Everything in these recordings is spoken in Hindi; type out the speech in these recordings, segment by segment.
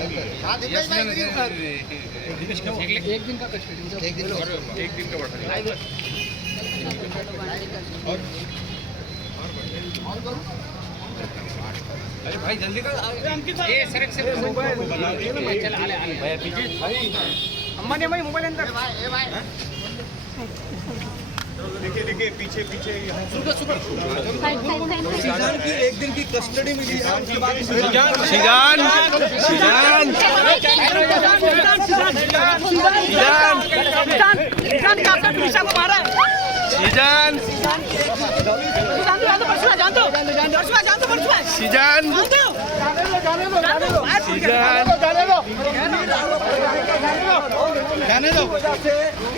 एक दिन का कस्टडी, एक दिन का बढ़ा। अरे भाई जल्दी कर, ये सरक से मोबाइल चल आले भाई पीछे अम्मा ने भाई मोबाइल अंदर देखिए पीछे शिजान की एक दिन की कस्टडी मिली है, उसके बाद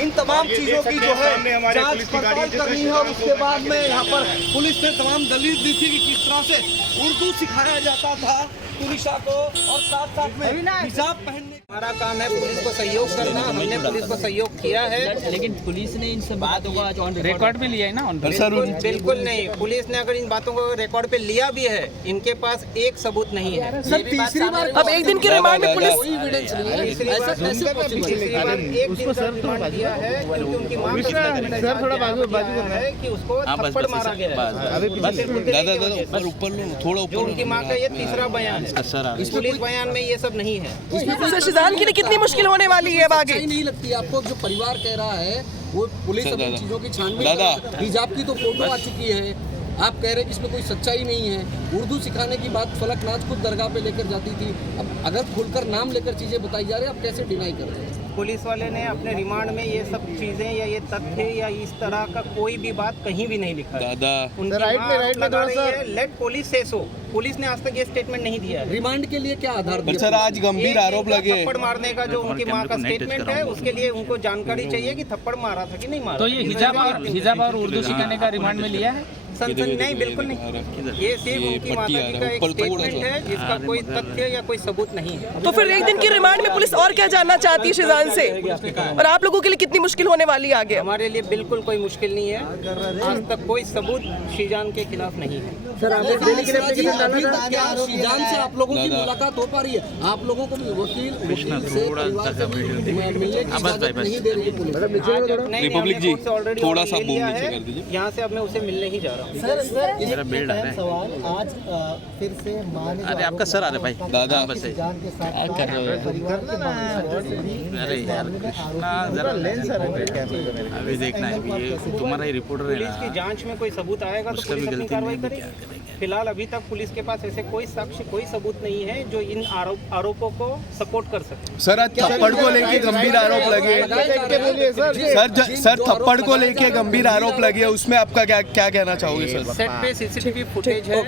इन तमाम चीजों की जो है जांच पड़ताल करनी है। और उसके बाद में यहाँ पर पुलिस ने तमाम दलील दी थी कि किस तरह से उर्दू सिखाया जाता था तुनिशा को, और साथ में हिजाब पहनने। हमारा काम है पुलिस को सहयोग करना, हमने पुलिस को सहयोग किया है, लेकिन पुलिस ने इन सब बातों को आज रिकॉर्ड पे लिया है ना। बिल्कुल नहीं। पुलिस ने अगर इन बातों को रिकॉर्ड पे लिया भी है, इनके पास एक सबूत नहीं है। सर तीसरी बार अब एक दिन की रिमांड में पुलिस तीसरी बार एक दिन का रिमांड दिया है क्योंकि उनकी मां है कि उसको थप्पड़ मारा गया है। जो उनकी मां का ये तीसरा बयान है। इस पुलिस बयान में ये सब नहीं है। शिजान के लिए कितनी मुश्किल होने वाली है अब आगे? नहीं लगती आपको? जो परिवार कह रहा है वो पुलिस अब इन चीजों की छानबीन, हिजाब की तो फोटो आ चुकी है, आप कह रहे हैं कि इसमें कोई सच्चाई नहीं है। उर्दू सिखाने की बात फलकनाज खुद दरगाह पे लेकर जाती थी, अब अगर खुलकर नाम लेकर चीजें बताई जा रही है, आप कैसे डिनाई कर रहे हैं? पुलिस वाले ने अपने रिमांड में ये सब चीजें या ये तथ्य या इस तरह का कोई भी बात कहीं भी नहीं लिखा है। राइट में लगा रही है, लेट पुलिस से सो। पुलिस ने आज तक ये स्टेटमेंट नहीं दिया है। रिमांड के लिए क्या आधार दिया? सर आज गंभीर आरोप लगे, थप्पड़ मारने का जो उनकी मां का स्टेटमेंट है, उसके लिए उनको जानकारी चाहिए कि थप्पड़ मारा था कि नहीं मारा। तो ये हिजाब और उर्दू सिखाने का रिमांड में लिया है? नहीं, बिल्कुल नहीं। ये सिर्फ उनकी माता जी का एक स्टेटमेंट है जिसका कोई तथ्य या कोई सबूत नहीं है। तो फिर एक दिन की रिमांड में पुलिस और क्या जानना चाहती है शिजान से, और आप लोगों के लिए कितनी मुश्किल होने वाली है आगे? हमारे लिए बिल्कुल कोई मुश्किल नहीं है। आज तक कोई सबूत शिजान के खिलाफ नहीं है। सर अभी तक क्या शिजान से आप लोगों की मुलाकात हो पा रही है? आप लोगों को वकील से परिवार से मिलने की इजाजत नहीं दे रही है पुलिस। रिपब्लिक जी थोड़ा सा यहाँ से अब मैं उसे मिलने ही जा रहा हूँ। सर सवाल आज फिर से मां ने, अरे आपका सर आ रहे भाई दादा बस जान के साथ परिवार के अरे यार कृष्णा जरा लेंस अभी देखना है, ये तुम्हारा ही रिपोर्टर है। पुलिस की जांच में कोई सबूत आएगा तो पुलिस अपनी कार्रवाई करेगी। फिलहाल अभी तक पुलिस के पास ऐसे कोई साक्ष्य, कोई सबूत नहीं है जो इन आरोपों को सपोर्ट कर सके। सर आज थप्पड़ को लेके गंभीर आरोप लगे सर थप्पड़ को लेके गंभीर आरोप लगे, उसमें आपका क्या कहना चाहोगे सर? सेट पे सीसीटीवी फुटेज है,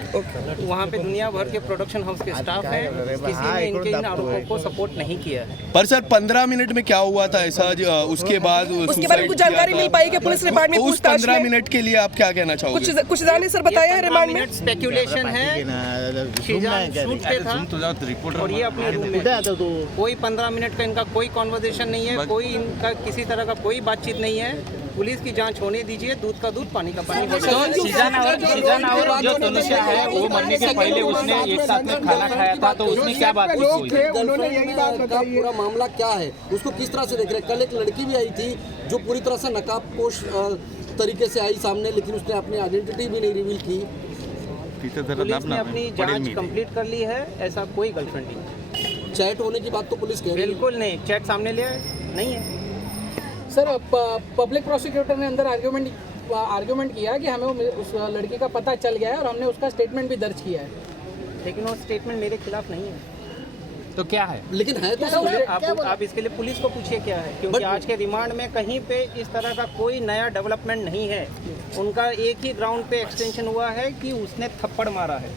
वहाँ पे दुनिया भर के प्रोडक्शन हाउस के स्टाफ है, किसी ने इनके इन आरोपों को सपोर्ट नहीं किया है। पर सर 15 मिनट में क्या हुआ था ऐसा, उसके बाद उसके बारे में कुछ जानकारी मिल पाई कि पुलिस रिमांड में उस 15 मिनट के लिए आप क्या कहना चाहोगे? कुछ जाने सर बताया है रिमांड में? स्पेक्यूलेशन है, शिजान शूट पे था और ये अपने रूम में। कोई 15 मिनट का इनका कोई कॉन्वर्सेशन नहीं है, कोई इनका किसी तरह का कोई बातचीत नहीं है। पुलिस की जांच होने दीजिए, दूध का दूध पानी का पानी। शिजान और जो तुनिशा है वो मरने के पहले उसने एक साथ में खाना खाया था, तो उसमें क्या बात हुई? पूरा मामला क्या है, उसको किस तरह से देख रहे हैं? कल एक लड़की भी आई थी जो पूरी तरह से नकाबपोश तरीके से आई सामने, लेकिन उसने अपनी आइडेंटिटी भी नहीं रिवील की। पुलिस ने अपनी जांच कंप्लीट कर ली है, ऐसा कोई गर्लफ्रेंड नहीं। चैट होने की बात तो पुलिस कह रही है। बिल्कुल नहीं, चैट सामने लिया नहीं है। सर पब्लिक प्रोसिक्यूटर ने अंदर आर्ग्यूमेंट किया कि हमें उस लड़की का पता चल गया है और हमने उसका स्टेटमेंट भी दर्ज किया है, लेकिन वो स्टेटमेंट मेरे खिलाफ नहीं है। तो क्या है? लेकिन है तो आप इसके लिए पुलिस को पूछिए क्या है, क्योंकि आज के रिमांड में कहीं पे इस तरह का कोई नया डेवलपमेंट नहीं है। उनका एक ही ग्राउंड पे एक्सटेंशन हुआ है कि उसने थप्पड़ मारा है।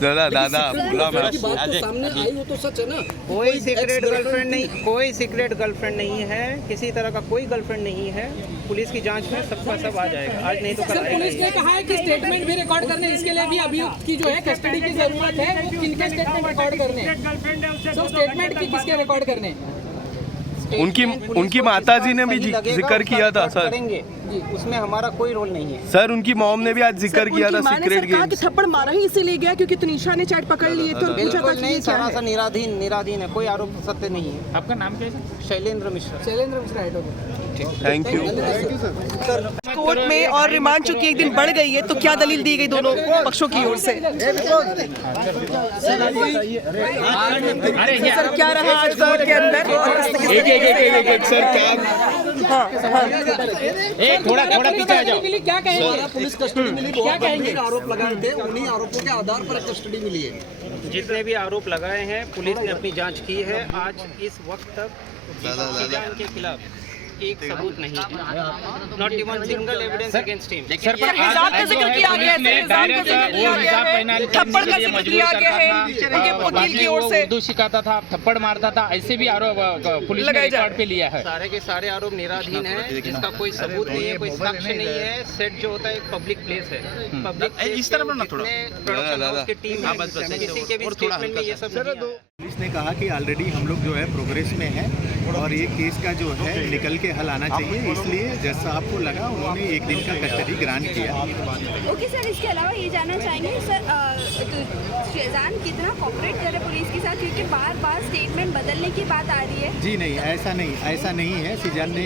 दादा की बात तो सामने आई, वो तो सच है ना। कोई सीक्रेट गर्लफ्रेंड नहीं, कोई सीक्रेट गर्लफ्रेंड नहीं है, किसी तरह का कोई गर्लफ्रेंड नहीं है। पुलिस की जांच में सबका सब आ जाएगा, आज नहीं तो कल आएगा। पुलिस ने कहा है कि स्टेटमेंट भी रिकॉर्ड करने, इसके लिए भी अभियुक्त की जो है कस्टडी की जरूरत है। वो किनके स्टेटमेंट रिकॉर्ड करने? तो स्टेटमेंट की किसके रिकॉर्ड करने? उनकी माताजी ने भी जिक्र किया था सर। करेंगे, उसमें हमारा कोई रोल नहीं है। सर उनकी मॉम ने भी आज जिक्र किया था सीक्रेट कहा कि थप्पड़ मारा ही इसीलिए गया क्योंकि तुनिशा ने चैट पकड़ लिए तो पूछा था बिल्कुल कि नहीं, ये क्या है। सरासर निराधीन है, कोई आरोप सत्य नहीं है। आपका नाम क्या है? शैलेंद्र मिश्रा। शैलेंद्र मिश्रा हेड हो थैंक यू। कोर्ट में और रिमांड चूंकि एक दिन बढ़ गई है तो क्या दलील दी गई दोनों पक्षों की ओर से? सर क्या रहा आज कोर्ट के अंदर? एक सर क्या थोड़ा पीछे आ जाओ। क्या कहेंगे? हमारा पुलिस कस्टडी मिली, बहुत गंभीर आरोप लगाए थे, उन्हीं आरोपों के आधार पर कस्टडी मिली है। जितने भी आरोप लगाए हैं पुलिस ने अपनी जांच की है। आज इस वक्त तक सीजान के खिलाफ एक सबूत नहीं है, not even single evidence against him. हिजाब का जिक्र किया गया है, हिजाब का जिक्र किया गया है, थप्पड़ का जिक्र किया गया है उनके वकील की ओर से। उर्दू सिखाता था, थप्पड़ मारता था, ऐसे भी आरोप पुलिस ने रिकॉर्ड पे लिया है। सारे के सारे आरोप निराधीन है, जिसका कोई सबूत नहीं है, कोई साक्ष्य नहीं है। सेट जो होता है एक पब्लिक प्लेस है, पब्लिक इस तरह ना थोड़ा प्रोडक्शन हाउस की टीम है, किसी के भी स्टेटमेंट में ये सब नहीं है। पुलिस ने कहा कि ऑलरेडी हम लोग जो है प्रोग्रेस में है और ये केस का जो है निकल के हल आना चाहिए, इसलिए जज साहब को लगा उन्होंने एक दिन का कस्टडी ग्रांट किया। ओके सर, इसके अलावा ये जानना चाहेंगे सर तो शेजान कितना कोऑपरेट कर रहे पुलिस के साथ, क्योंकि बार बार स्टेटमेंट बदलने की बात आ रही है। जी नहीं, ऐसा नहीं है। सीजान ने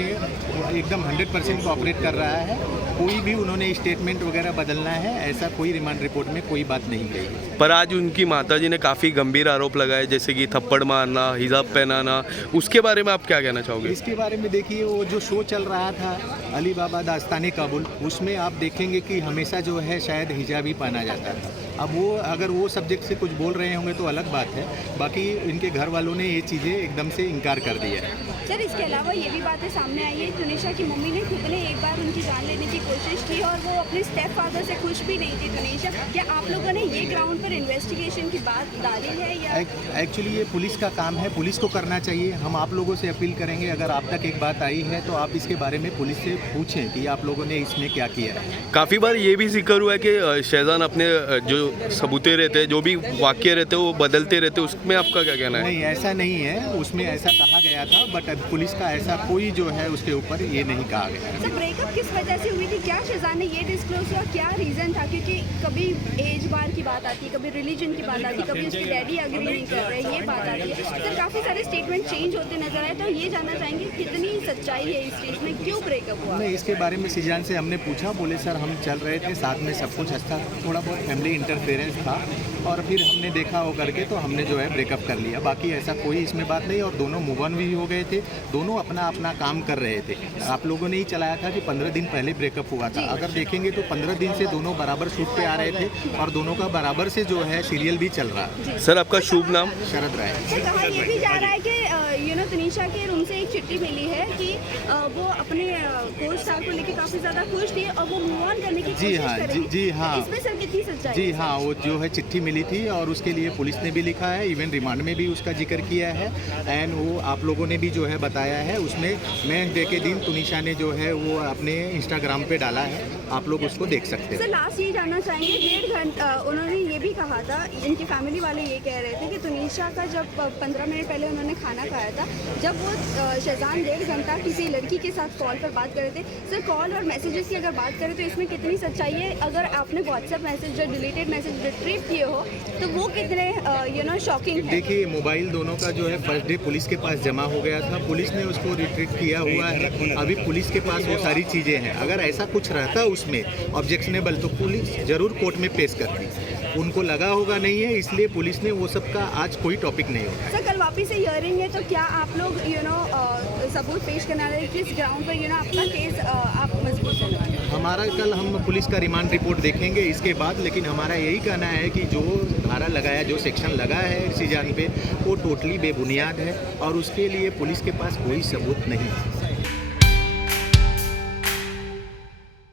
एकदम 100% कोऑपरेट कर रहा है। कोई भी उन्होंने स्टेटमेंट वगैरह बदलना है ऐसा कोई रिमांड रिपोर्ट में कोई बात नहीं कही। पर आज उनकी माताजी ने काफी गंभीर आरोप लगाए, जैसे कि थप्पड़ मारना, हिजाब पहनाना, उसके बारे में आप क्या कहना चाहोगे? इसके बारे में देखिए, वो जो शो चल रहा था अली बाबा दास्ताने काबुल, उसमें आप देखेंगे कि हमेशा जो है शायद हिजाब ही पहना जाता था। अब वो अगर वो सब्जेक्ट से कुछ बोल रहे होंगे तो अलग बात है, बाकी इनके घर वालों ने ये चीज़ें एकदम से इनकार कर दिया है। सर इसके अलावा ये भी बातें सामने आई है, तुनिशा की मम्मी ने खुद ने एक बार उनकी जान लेने की कोशिश की और वो अपने स्टेप फादर से खुश भी नहीं थी तुनिशा। क्या आप लोगों ने ये ग्राउंड पर इन्वेस्टिगेशन की बात डाली है या? एक्चुअली ये पुलिस का काम है, पुलिस को करना चाहिए। हम आप लोगों से अपील करेंगे, अगर आप तक एक बात आई है तो आप इसके बारे में पुलिस से पूछें कि आप लोगों ने इसमें क्या किया है। काफ़ी बार ये भी जिक्र हुआ है कि शेजान अपने जो सबूते रहते हैं, जो भी वाक्य रहते हैं वो बदलते रहते हैं, उसमें आपका क्या कहना है? नहीं, ऐसा नहीं है, उसमें ऐसा कहा गया था, बट पुलिस का ऐसा कोई जो है उसके ऊपर ये नहीं कहा गया। सर ब्रेकअप किस वजह से हुई थी? क्या शेजान ने ये डिस्क्लोज किया, क्या रीज़न था? क्योंकि कभी एज बार की बात आती है, कभी रिलीजन की बात आती है, कभी उसके डैडी अग्री नहीं कर रहे, ये बात आती है। सर काफ़ी सारे स्टेटमेंट चेंज होते नजर आए, तो ये जानना चाहेंगे कितनी सच्चाई है इस केस में, क्यों ब्रेकअप हुआ? नहीं, इसके बारे में सीजान से हमने पूछा, बोले सर हम चल रहे थे साथ में, सब कुछ अच्छा, थोड़ा बहुत फैमिली इंटरफेरेंस था और फिर हमने देखा हो करके तो हमने जो है ब्रेकअप कर लिया। बाकी ऐसा कोई इसमें बात नहीं, और दोनों मूव ऑन भी हो गए थे, दोनों अपना अपना काम कर रहे थे। आप लोगों ने ही चलाया था कि 15 दिन पहले ब्रेकअप हुआ था, अगर देखेंगे तो 15 दिन से दोनों बराबर शूट पे आ रहे थे और दोनों का बराबर से जो है सीरियल भी चल रहा है। सर आपका शुभ नाम? शरद राय। सर कहा यह भी जा रहा है कि तुनिशा के रूम से एक चिट्ठी मिली है कि वो अपने कोच साहब को लेकर काफ़ी ज़्यादा खुश थी और वो मूव ऑन करने की कोशिश कर रही थी। जी हाँ, इसमें सर कितनी सच्चाई? जी हाँ, वो जो है चिट्ठी मिली थी और उसके लिए पुलिस ने भी लिखा है, इवन रिमांड में भी उसका जिक्र किया है, एंड वो आप लोगों ने भी जो है बताया है। उसमें मैन डे के दिन तुनिशा ने जो है वो अपने इंस्टाग्राम पे डाला है, आप लोग उसको देख सकते हैं। सर लास्ट ये जानना चाहेंगे, 1.5 घंटा उन्होंने ये भी कहा था, इनकी फैमिली वाले ये कह रहे थे कि तुनिशा का जब 15 मिनट पहले उन्होंने खाना खाया था, जब वो शेजान 1.5 घंटा किसी लड़की के साथ कॉल पर बात कर रहे थे। सर कॉल और मैसेजेस की अगर बात करें तो इसमें कितनी सच्चाई है? अगर आपने व्हाट्सएप मैसेज जो डिलीटेड मैसेज रिट्रीव किए हो तो वो कितने शॉकिंग है? देखिए, मोबाइल दोनों का जो है फर्स्ट डे पुलिस के पास जमा हो गया था, पुलिस ने उसको रिट्रीव किया हुआ है, अभी पुलिस के पास वो सारी चीज़ें हैं। अगर ऐसा कुछ रहता उसमें ऑब्जेक्शनेबल तो पुलिस ज़रूर कोर्ट में पेश करती, उनको लगा होगा नहीं है, इसलिए पुलिस ने वो सब का आज कोई टॉपिक नहीं होगा। सर कल वापस से हियरिंग है, तो क्या आप लोग सबूत पेश करने वाले, किस ग्राउंड पर अपना केस आप मजबूत करने वाले? हमारा कल हम पुलिस का रिमांड रिपोर्ट देखेंगे इसके बाद, लेकिन हमारा यही कहना है कि जो धारा लगाया, जो सेक्शन लगा है सीजान पे, वो टोटली बेबुनियाद है और उसके लिए पुलिस के पास कोई सबूत नहीं है।